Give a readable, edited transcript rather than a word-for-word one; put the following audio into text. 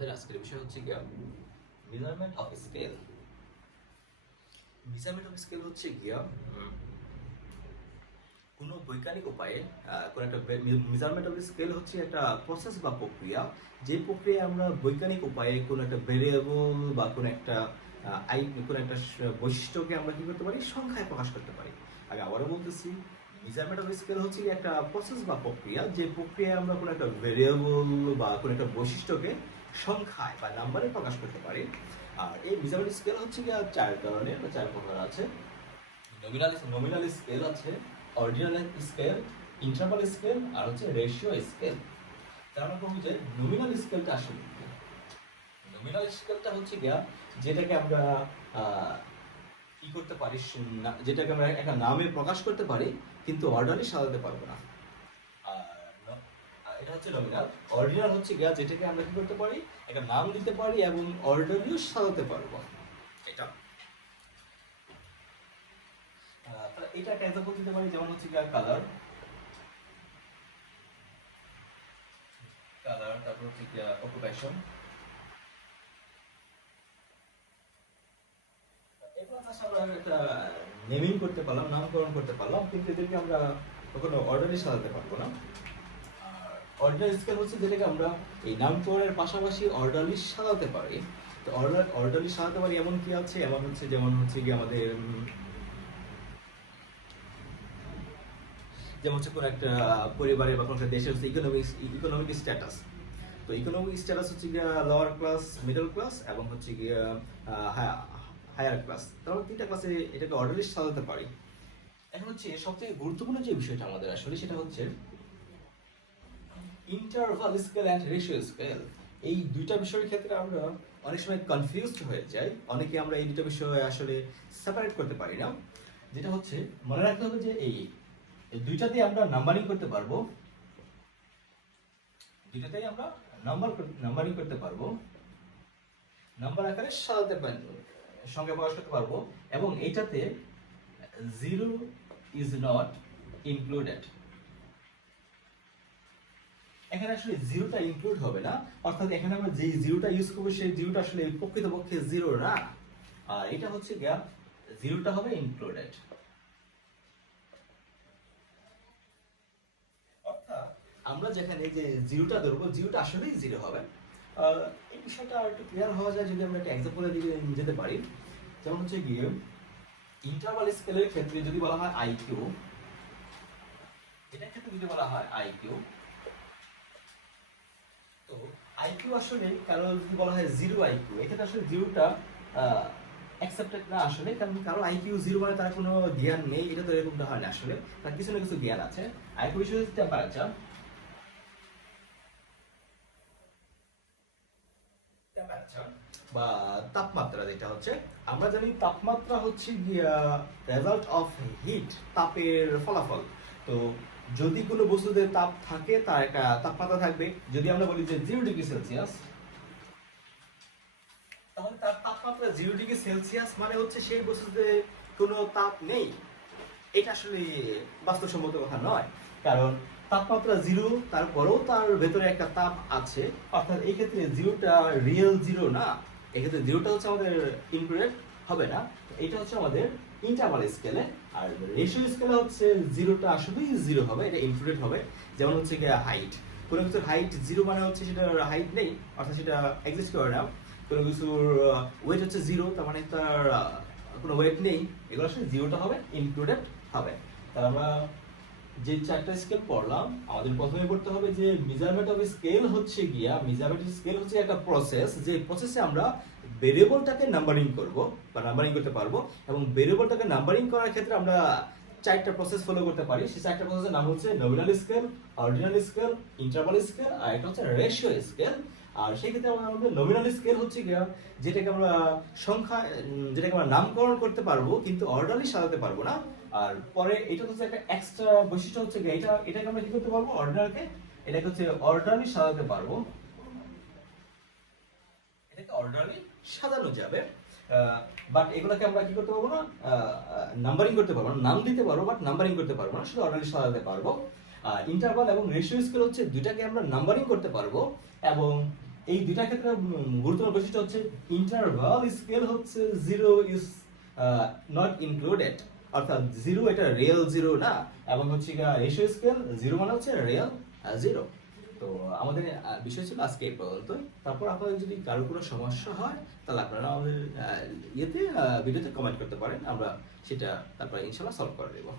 আমাদের আজকের বিষয় হচ্ছে গিয়া measurement of scale. Measurement of scale হচ্ছে গিয়া কোনো বৈজ্ঞানিক উপায়ে কোনো একটা মেজারমেন্ট অফ স্কেল হচ্ছে একটা প্রসেস বা প্রক্রিয়া, যে প্রক্রিয়ায় আমরা বৈজ্ঞানিক উপায়ে কোনো একটা ভেরিয়েবল বা কোনো একটা কোনো একটা বৈশিষ্ট্যকে আমরা কি করতে পারি, সংখ্যায় প্রকাশ করতে পারি। আগে আবারও বলতেছি, মেজারমেন্ট অফ স্কেল হচ্ছে একটা প্রসেস বা প্রক্রিয়া, যে প্রক্রিয়ায় আমরা কোনো একটা ভেরিয়েবল বা কোনো একটা বৈশিষ্ট্যকে সংখ্যায় বা নাম্বারে প্রকাশ করতে পারি। আর এই মেজারমেন্ট স্কেল হচ্ছে গিয়ে চার ধরনের বা চার প্রকার আছে। নমিনাল স্কেল আছে, অর্ডিনাল স্কেল, ইন্টারভাল স্কেল আর হচ্ছে রেশিও স্কেল। তার মানে বলবো যে নমিনাল স্কেলটা আসলে কি? নমিনাল স্কেলটা হচ্ছে গিয়া যেটাকে আমরা কি করতে পারি, যেটাকে আমরা একটা নামে প্রকাশ করতে পারি কিন্তু অর্ডারলি সাজাতে পারবো না। এটা হচ্ছে নমিনাল। অর্ডিনাল হচ্ছে গিয়া যেটাকে আমরা কি করতে পারি, একটা নাম দিতে পারি এবং অর্ডারলিও সাজাতে পারবো। এটা এটা একটা এক্সাম্পল দিতে পারি, যেমন হচ্ছে গিয়া কালার, তারপর হচ্ছে গিয়া অকুপেশন। আমরা একটা নেমিং করতে পারলাম, নামকরণ করতে পারলাম, কিন্তু এদেরকে আমরা কখনো অর্ডারলি সাজাতে পারবো না। অর্ডিনাল স্কেল হচ্ছে যেটাকে আমরা এই নামকরণের পাশাপাশি অর্ডারলি সাজাতে পারি। তো অর্ডারলি সাজাতে পারি এমন কি আছে, যেমন হচ্ছে কি আমাদের যেমন হচ্ছে কোনো একটা পরিবারের বা কোনো একটা দেশের হচ্ছে ইকোনমিক স্ট্যাটাস। তো ইকোনমিক স্ট্যাটাস হচ্ছে গিয়া লোয়ার ক্লাস, মিডল ক্লাস এবং হচ্ছে গিয়া হায়ার ক্লাস। তাহলে তিনটা ক্লাসে এটাকে অর্ডারলি সাজাতে পারি। এখন হচ্ছে সবথেকে গুরুত্বপূর্ণ যে বিষয়টা আমাদের আসলে সেটা হচ্ছে interval scale and ratio scale. এই দুইটা বিষয়ের ক্ষেত্রে আমরা অনেক সময় কনফিউজড হয়ে যাই। অনেকে আমরা এই দুটো বিষয় আসলে সেপারেট করতে পারি না। যেটা হচ্ছে মনে রাখতে হবে যে এই দুইটাতে আমরা নাম্বারিং করতে পারবো, দুইটাতেই আমরা নাম্বারিং করতে পারবো, নাম্বার আকারে সাজাতে পারবো, সংখ্যা প্রকাশ করতে পারবো, এবং এইটাতে জিরো ইজ নট ইনক্লুডেড। এখানে আসলে জিরোটা ইনক্লুড হবে না, অর্থাৎ এখানে আমরা যে জিরোটা ইউজ করবো সেই জিরোটা আসলে প্রকৃতপক্ষে জিরো না, আর এটা হচ্ছে গিয়া জিরোটা হবে ইনক্লুডেড। অর্থাৎ আমরা যেখানে যে জিরোটা ধরবো, জিরোটা আসলেই জিরো হবে। এই বিষয়টা একটু ক্লিয়ার হওয়া যায় যদি আমরা একটা এক্সাম্পলের দিকে যেতে পারি। যেমন হচ্ছে গিয়ে ইন্টারভাল স্কেলের ক্ষেত্রে যদি বলা হয় আইকিউ, এটার ক্ষেত্রে যদি বলা হয় আইকিউ, তো আইকিউ আসলে কারো যদি বলা হয় জিরো আইকিউ, এক্ষেত্রে আসলে জিরোটা অ্যাকসেপ্টেড না আসলে, কারণ কারো আইকিউ জিরো মানে তার কোনো জ্ঞান নেই, এটা তো এরকমটা হয় না, আসলে তার কিছু না কিছু জ্ঞান আছে। আইকিউ বিষয় হচ্ছে টেম্পারেচার বা তাপমাত্রা। যেটা হচ্ছে আমরা জানি তাপমাত্রা হচ্ছে গিয়া রেজাল্ট অফ হিট, তাপের ফলাফল। তো যদি কোনো বস্তুতে তাপ থাকে তার একটা তাপমাত্রা থাকবে। যদি আমরা বলি যে 0°C, তাহলে তার তাপমাত্রা 0°C মানে হচ্ছে সেই বস্তুতে কোনো তাপ নেই। এটা আসলে বাস্তবসম্মত কথা নয়, কারণ তাপমাত্রা জিরো, তারপরেও তার ভেতরে একটা তাপ আছে, অর্থাৎ এই ক্ষেত্রে জিরোটা রিয়েল জিরো না, এক্ষেত্রে জিরোটা হচ্ছে আমাদের ইনক্লুডেড হবে না। এটা হচ্ছে আমাদের ইন্টারভাল স্কেলে। আর রেশিও স্কেলে হচ্ছে জিরোটা আসলেই জিরো হবে, এটা ইনক্লুডেড হবে। যেমন হচ্ছে গিয়ে হাইট, কোনো কিছুর হাইট জিরো মানে হচ্ছে সেটা হাইট নেই, অর্থাৎ সেটা এক্সিস্ট করে না। কোনো কিছুর ওয়েট হচ্ছে জিরো, তার মানে তার কোনো ওয়েট নেই, এগুলো আসলে জিরোটা হবে ইনক্লুডেড হবে। তাহলে আমরা যে চারটা স্কেল পড়লাম, আমাদের প্রথমে পড়তে হবে যে মেজারমেন্ট অফ স্কেল হচ্ছে গিয়া, মেজারমেন্ট স্কেল হচ্ছে একটা প্রসেস, যে প্রসেসে আমরা ভেরিয়েবলটাকে নাম্বারিং করব বা নাম্বারিং করতে পারবো, এবং ভেরিয়েবলটাকে নাম্বারিং করার ক্ষেত্রে আমরা চারটা প্রসেস ফলো করতে পারি। সেই চারটা প্রসেসের নাম হচ্ছে nominal scale, ordinal scale, interval scale আর এটা হচ্ছে রেশিও স্কেল। আর সেই ক্ষেত্রে আমাদের নমিনাল স্কেল হচ্ছে গিয়া যেটাকে আমরা সংখ্যা, যেটাকে আমরা নামকরণ করতে পারবো কিন্তু অর্ডারলি সাজাতে পারবো না। আর পরে এটা হচ্ছে একটা এক্সট্রা বৈশিষ্ট্য হচ্ছে গিয়া এটাকে আমরা কি করতে পারবো, অর্ডিনালকে এটাকে হচ্ছে অর্ডারলি সাজাতে পারবো, এটাকে অর্ডারলি সাজানো যাবে। বাট এগুলোকে আমরা কি করতে পারবো না, নাম্বারিং করতে পারবো না, নাম দিতে পারবো বাট নাম্বারিং করতে পারবো না, শুধু অর্ডারলি সাজাতে পারবো। ইন্টারভাল এবং রেশিও স্কেল হচ্ছে দুইটাকে আমরা নাম্বারিং করতে পারবো, এবং এই দুইটা ক্ষেত্রে গুরুত্বপূর্ণ বৈশিষ্ট্য হচ্ছে ইন্টারভাল স্কেল হচ্ছে জিরো ইজ নট ইনক্লুডেড, অর্থাৎ জিরো এটা রিয়েল জিরো না, এবং হচ্ছে রেশিও স্কেল জিরো মানে হচ্ছে রিয়েল জিরো। তো আমাদের বিষয় ছিল আজকে এই পর্যন্তই। তারপর আপনাদের যদি কারো কোনো সমস্যা হয় তাহলে আপনারা আমাদের ভিডিওতে কমেন্ট করতে পারেন, আমরা সেটা তারপর ইনশাল্লাহ সলভ করে দেবো।